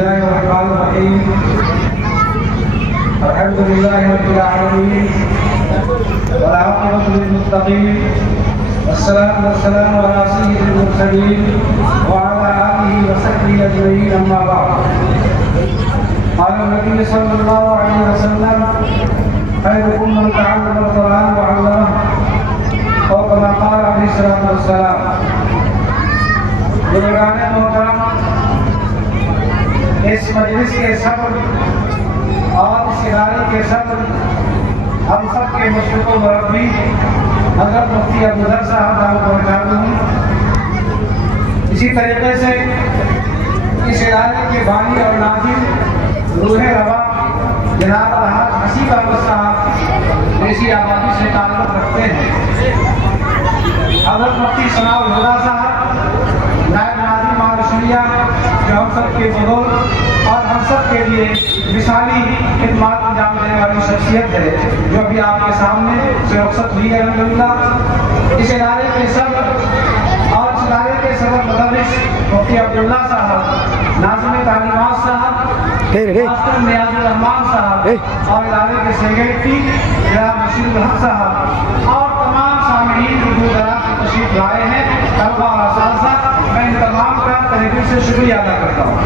الله الرحمن الرحيم الحمد لله رب العالمين والعاقبة للمتقين والصلاة والسلام على سيد المرسلين وعلى آله وصحبه أجمعين أما بعد قال النبي صلى الله عليه وسلم خيركم من تعلم القرآن وعلمه أو كما قال عليه الصلاة والسلام. بزرگان محترم، اس مجلس کے صدر اور اس ادارے کے صدر ہم سب کے مشرق و مربی حضرت مفتی ابوذر صاحب دعوت برکاتہ ہوں. اسی طریقے سے اس ادارے کے بانی اور ناظم روح روا جناب الحاج حسیب احمد صاحب ریسی آبادی سے تعلق رکھتے ہیں. حضرت مفتی ثناء الہدیٰ صاحب نائب ناظم مہاراشٹریا جو ہم سب کے بزرگ اور ہم سب کے لیے مثالی خدمات انجام دینے والی شخصیت ہے جو ابھی آپ کے سامنے سے رخصت ہوئی ہے الحمدللہ. اس ادارے کے صدر اور اس ادارے کے صدر مدرس مفتی عبداللہ صاحب، ناظم تعلیمات صاحب، ماسٹر نیاز الرحمان صاحب اور ادارے کے سیکریٹری جناب بشیر الحق صاحب اور تمام سامعین جو دور دراز سے تشریف لائے ہیں، طلبہ اور اساتذہ، میں ان تمام کا تہہ دل سے شکریہ ادا کرتا ہوں.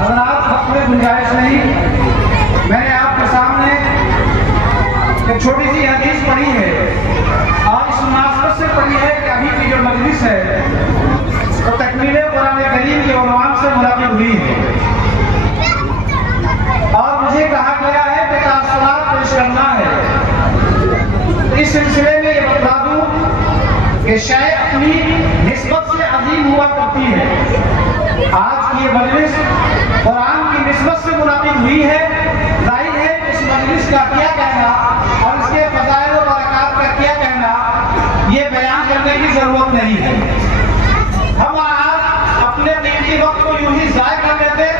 حضرات، وقت میں گنجائش نہیں، میں نے آپ کے سامنے ایک چھوٹی سی حدیث پڑھی ہے اور اس مناسبت سے پڑھی ہے کہ ابھی کی جو مجلس ہے وہ تکمیل قرآن کریم کے عنوان سے منعقد ہوئی ہے اور مجھے کہا گیا ہے کہ تاثرات پیش کرنا ہے. اس سلسلے میں یہ بتا دوں کہ شے اپنی نسبت سے عظیم ہوا کرتی ہے. آج کی یہ مجلس قرآن کی نسبت سے منعقد ہوئی ہے. ظاہر ہے کہ اس مجلس کا کیا کہنا اور اس کے فضائل و برکات کا کیا کہنا یہ بیان کرنے کی ضرورت نہیں ہے. ہم آج اپنے قیمتی وقت کو یوں ہی ضائع کر لیتے،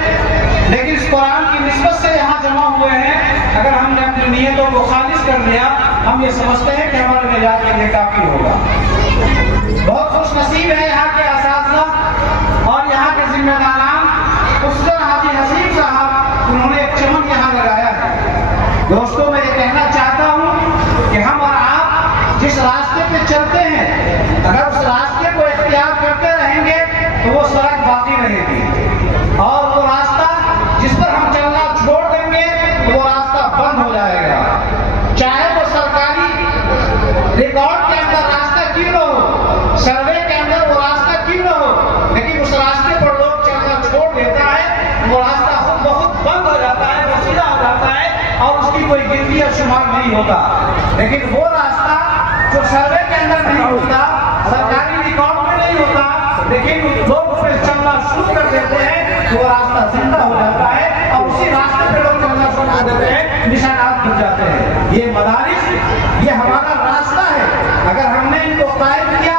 لیکن اس قرآن کی نسبت سے یہاں جمع ہوئے ہیں. اگر ہم نے اپنی نیتوں کو خالص کر لیا، ہم یہ سمجھتے ہیں کہ ہمارے نجات کے لیے کافی ہوگا. بہت خوش نصیب ہے یہاں کے اساتذہ اور یہاں کے ذمہ داران، خصوصاً حاجی حسیب صاحب، انہوں نے ایک چمن یہاں لگایا ہے. دوستوں، میں یہ کہنا چاہتا ہوں کہ ہم اور آپ جس راستے پہ چلتے ہیں، اگر اس راستے کو اختیار کرتے رہیں گے تو وہ سڑک باقی رہے گی، اور وہ راستہ جس پر ہم چلنا چھوڑ دیں گے تو وہ راستہ بند ہو جائے گا. چاہے وہ سرکاری ریکارڈ کے اندر راستہ کیوں نہ ہو، سروے کے اندر وہ راستہ کیوں نہ ہو، لیکن اس راستے پر لوگ چلنا چھوڑ دیتا ہے، وہ راستہ خود بخود بند ہو جاتا ہے، وسیلہ ہو جاتا ہے اور اس کی کوئی گنتی اور شمار نہیں ہوتا. لیکن وہ راستہ جو سروے کے اندر نہیں ہوتا، سرکاری ریکارڈ میں نہیں ہوتا، لیکن لوگ اس پہ چلنا شروع کر دیتے ہیں تو وہ راستہ زندہ ہو جاتا ہے اور اسی راستے پہ لوگ چلنا شروع کر دیتے ہیں، نشانات گر جاتے ہیں. یہ مدارس، یہ ہمارا راستہ ہے. اگر ہم نے ان کو قائم کیا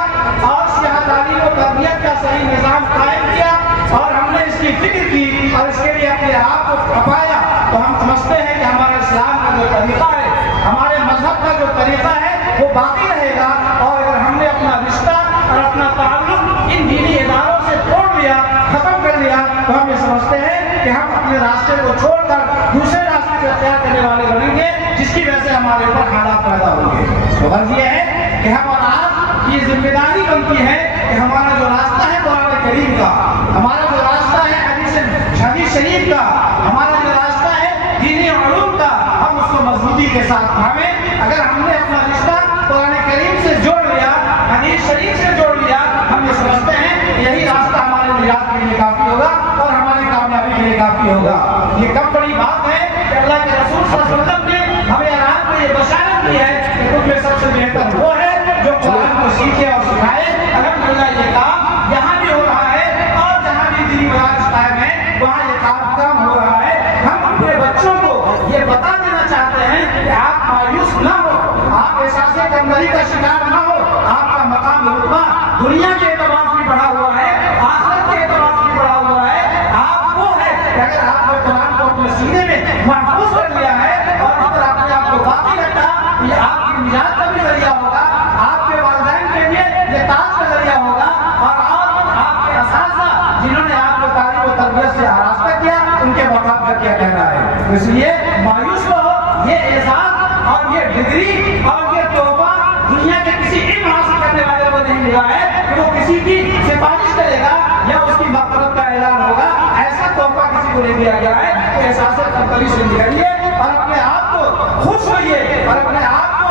اور یہاں تعلیم و تربیت کا صحیح نظام قائم کیا اور ہم نے اس کی فکر کی اور اس کے لیے اپنے آپ کو کھپایا تو ہم سمجھتے ہیں کہ ہمارے اسلام کا جو طریقہ ہے، ہمارے مذہب کا جو طریقہ ہے وہ باقی رہے گا. اور اگر ہم نے اپنا رشتہ اور اپنا تعلق ان دینی اداروں سے توڑ لیا، ختم کر لیا، تو ہم یہ سمجھتے ہیں کہ ہم اپنے راستے کو چھوڑ کر دوسرے راستے کو اختیار کرنے والے بنیں گے، جس کی وجہ سے ہمارے اوپر حالات پیدا ہوں گے. تو غرض یہ ہے کہ ہم اور آپ کی ذمہ داری بنتی ہے کہ ہمارا جو راستہ ہے قرآن کریم کا، ہمارا جو راستہ ہے حدیث شریف کا، ہمارا جو راستہ ہے دینی علوم کا، ہم اس کو مضبوطی کے ساتھ تھامیں. اگر ہم نے اپنا رشتہ قرآن کریم سے جوڑ لیا، حدیث شریف سے جوڑ لیا، ہم یہ سمجھتے ہیں یہی راستہ ہمارے نجات کے لیے کافی ہوگا اور ہماری کامیابی کے لیے کافی ہوگا. یہ کم بڑی بات ہے کہ اللہ کے رسول صلی اللہ علیہ وسلم نے ہمیں رات کو یہ بشارت دی ہے کہ تم میں سب سے بہتر وہ ہے جو قرآن کو سیکھے اور سکھائے. الحمدللہ یہ کام یہاں بھی ہو رہا ہے اور جہاں بھی دینی مدارس قائم ہیں وہاں یہ کام ہو رہا ہے. ہم اپنے بچوں کو یہ بتا دینا چاہتے ہیں کہ آپ مایوس نہ ہو، آپ احساس کمزوری کا شکار نہ ہو. آپ کا مقام رتبہ دنیا کے اعتبار سے بڑھا ہوا ہے، آخرت کے اعتبار سے بڑھا ہوا ہے. آپ وہ ہے کہ اگر آپ نے قرآن کو اپنے سینے میں محفوظ کر لیا ہے اور اس پر اپنے آپ کو باقی رکھا، یہ آپ کی نجات کا بھی ذریعہ ہوگا، آپ کے والدین کے لیے یہ تاج کا ذریعہ ہوگا اور آپ کے اساتذہ جنہوں نے آپ کو تعلیم و تربیت سے آراستہ کیا، ان کے مقام کا کیا کہنا ہے؟ اس لیے مایوس نہ ہو، یہ اعزاز اور یہ ڈگری اور یہ تحفہ دنیا کے کسی علم حاصل کرنے والے کو نہیں ملا ہے کہ وہ کسی کی سفارش کرے گا یا اس کی مغفرت کا اعلان ہوگا، ایسا تحفہ کسی کو نہیں دیا گیا ہے۔ تو احساس کمتری سے نکلیے اور اپنے آپ کو خوش ہوئیے اور اپنے آپ کو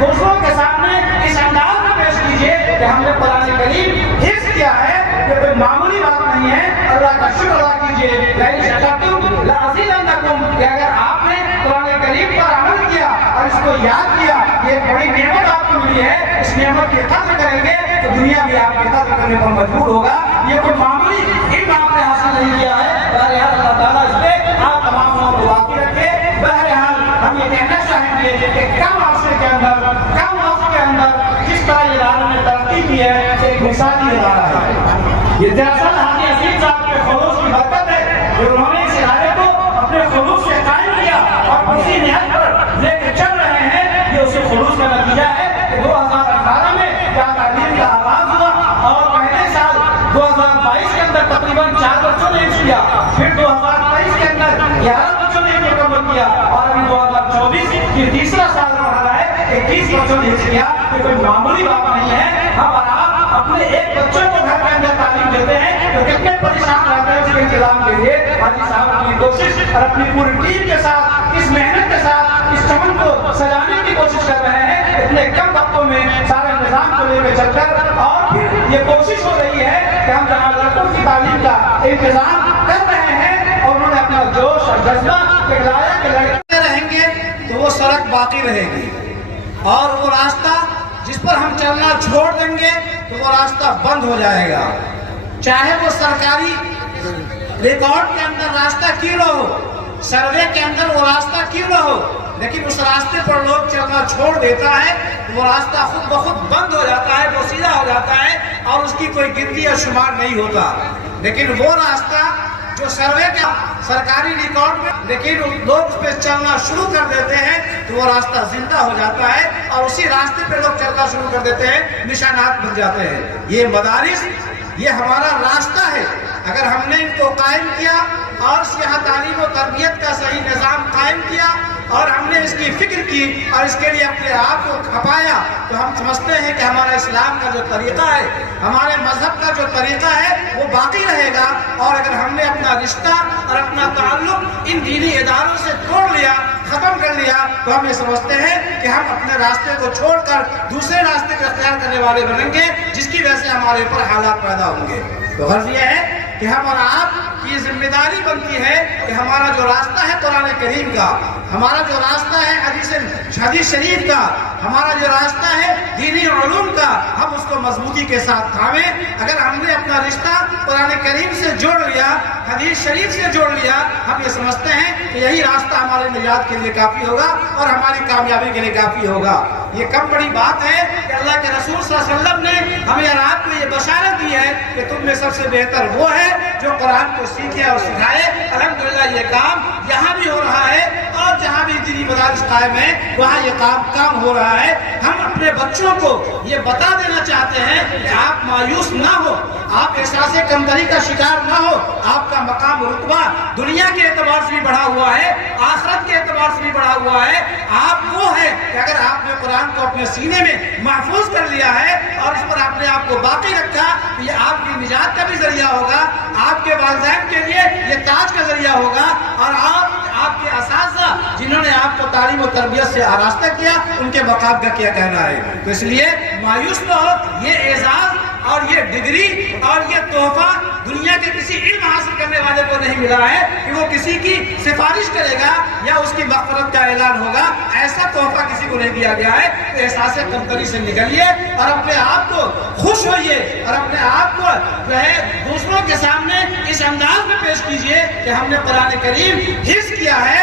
دوسروں کے سامنے اس انداز میں پیش کیجیے کہ ہم نے قرآن کریم حفظ کیا ہے، یہ کوئی معمولی بات نہیں ہے۔ اللہ کا شکر ادا کیجیے، لئن شکرتم لأزیدنکم، کہ اگر آپ نے قرآن کریم پر عمل کیا اور اس کو یاد کیا، یہ بڑی نعمت آپ کو ملی ہے، اس نعمت کی قدر کریں گے تو دنیا بھی آپ کی قدر کرنے پر مجبور ہوگا۔ یہ کوئی معمولی علم آپ نے حاصل نہیں کیا ہے، بہرحال اللہ تعالیٰ اس پہ آپ تمام لوگوں کو واقع رکھے۔ بہرحال ہم یہ کہنا چاہیں گے کہ کم عرصے کے اندر، کم وقت کے اندر جس طرح یہ اداروں نے ترقی کی ہے، ایک مثالی ادارہ ہے۔ یہ دراصل حاجی عزیز صاحب کے خلوص کی برکت ہے کہ انہوں نے اس ادارے کو اپنے خلوص سے قائم کیا اور اسی نہج پر لے کے چل رہے ہیں۔ یہ اسی خلوص کا نتیجہ ہے کہ 2018 میں کیا تعلیم کا آغاز ہوا اور پہلے سال 2022 کے اندر تقریباً 4 بچوں نے حفظ کیا، پھر 2023 کے اندر 11 بچوں نے مکمل کیا اور ابھی 2024 یہ تیسرا سال رہا ہے، 21 بچوں نے حفظ کیا۔ یہ کوئی معمولی بات نہیں ہے۔ ہم اور آپ اپنے ایک بچے کو گھر کے اندر تعلیم دیتے ہیں تو کتنے پریشان رہتے ہیں اس کے انتظام کے لیے۔ حاجی صاحب اپنی کوشش اور اپنی پوری ٹیم کے ساتھ، اس محنت کے ساتھ اس چمن کو سجانے کی کوشش کر رہے ہیں، اتنے کم وقتوں میں سارے نظام کو لے کے چل کر، اور پھر یہ کوشش ہو رہی ہے کہ ہم جہاں لڑکوں کی تعلیم کا انتظام کر رہے ہیں اور انہوں نے اپنا جوش اور جذبہ دکھلایا کہ لڑکے رہیں گے تو وہ سڑک باقی رہے گی اور وہ راستہ جس پر ہم چلنا چھوڑ دیں گے تو وہ راستہ بند ہو جائے گا، چاہے وہ سرکاری ریکارڈ کے اندر راستہ کیوں نہ ہو، سروے کے اندر وہ راستہ کیوں نہ ہو، لیکن اس راستے پر لوگ چلنا چھوڑ دیتا ہے تو وہ راستہ خود بخود بند ہو جاتا ہے، وہ سیدھا ہو جاتا ہے اور اس کی کوئی گنتی یا شمار نہیں ہوتا۔ لیکن وہ راستہ جو سروے کا سرکاری ریکارڈ میں، لیکن لوگ اس پہ چلنا شروع کر دیتے ہیں تو وہ راستہ زندہ ہو جاتا ہے اور اسی راستے پہ لوگ چلنا شروع کر دیتے ہیں، نشانات بن جاتے ہیں۔ یہ مدارس، یہ ہمارا راستہ ہے، اگر ہم نے ان کو قائم کیا اور یہاں تعلیم و تربیت کا صحیح نظام قائم کیا اور ہم نے اس کی فکر کی اور اس کے لیے اپنے آپ کو کھپایا تو ہم سمجھتے ہیں کہ ہمارا اسلام کا جو طریقہ ہے، ہمارے مذہب کا جو طریقہ ہے وہ باقی رہے گا۔ اور اگر ہم نے اپنا رشتہ اور اپنا تعلق ان دینی اداروں سے توڑ لیا، ختم کر لیا، تو ہم یہ سمجھتے ہیں کہ ہم اپنے راستے کو چھوڑ کر دوسرے راستے کو اختیار کرنے والے بنیں گے، جس کی وجہ سے ہمارے اوپر حالات پیدا ہوں گے۔ تو غرض یہ ہے کہ ہم اور آپ کی ذمہ داری بنتی ہے کہ ہمارا جو راستہ ہے قرآن کریم کا، ہمارا جو راستہ ہے حدیث شریف کا، ہمارا جو راستہ ہے دینی علوم کا، ہم اس کو مضبوطی کے ساتھ تھامیں۔ اگر ہم نے اپنا رشتہ قرآن کریم سے جوڑ لیا، حدیث شریف سے جوڑ لیا، ہم یہ سمجھتے ہیں کہ یہی راستہ ہمارے نجات کے لیے کافی ہوگا اور ہماری کامیابی کے لیے کافی ہوگا۔ یہ کم بڑی بات ہے کہ اللہ کے رسول صلی اللہ علیہ وسلم نے ہمیں اور آپ کو یہ بشارت دی ہے کہ تم میں سب سے بہتر وہ ہے جو قرآن کو سیکھے اور سکھائے۔ الحمدللہ یہ کام یہاں بھی ہو رہا ہے اور جہاں بھی دینی مدارس قائم ہیں وہاں یہ کام ہو رہا ہے۔ ہم اپنے بچوں کو یہ بتا دینا چاہتے ہیں کہ آپ مایوس نہ ہو، آپ احساس کمتری کا شکار نہ ہو، آپ کا مقام و رتبہ دنیا کے اعتبار سے بھی بڑھا ہوا ہے، آخرت کے اعتبار سے بھی بڑھا ہوا ہے۔ آپ وہ ہے کہ اگر آپ نے قرآن کو اپنے سینے میں محفوظ کر لیا ہے اور اس پر آپ نے آپ کو باقی رکھا تو یہ آپ کی نجات کا بھی ذریعہ ہوگا، آپ کے والدین کے لیے یہ تاج کا ذریعہ ہوگا، اور آپ کے اساتذہ جنہوں نے آپ کو تعلیم و تربیت سے آراستہ کیا ان کے مقام کا کیا کہنا ہے۔ تو اس لیے مایوس نہ ہو، یہ اعزاز اور یہ ڈگری اور یہ تحفہ دنیا کے کسی علم حاصل کرنے والے کو نہیں ملا ہے کہ وہ کسی کی سفارش کرے گا یا اس کی مغفرت کا اعلان ہوگا، ایسا تحفہ کسی کو نہیں دیا گیا ہے۔ تو احساس کمتری سے نکلیے اور اپنے آپ کو خوش ہوئیے اور اپنے آپ کو جو ہے دوسروں کے سامنے اس انداز میں پیش کیجئے کہ ہم نے قرآن کریم حفظ کیا ہے۔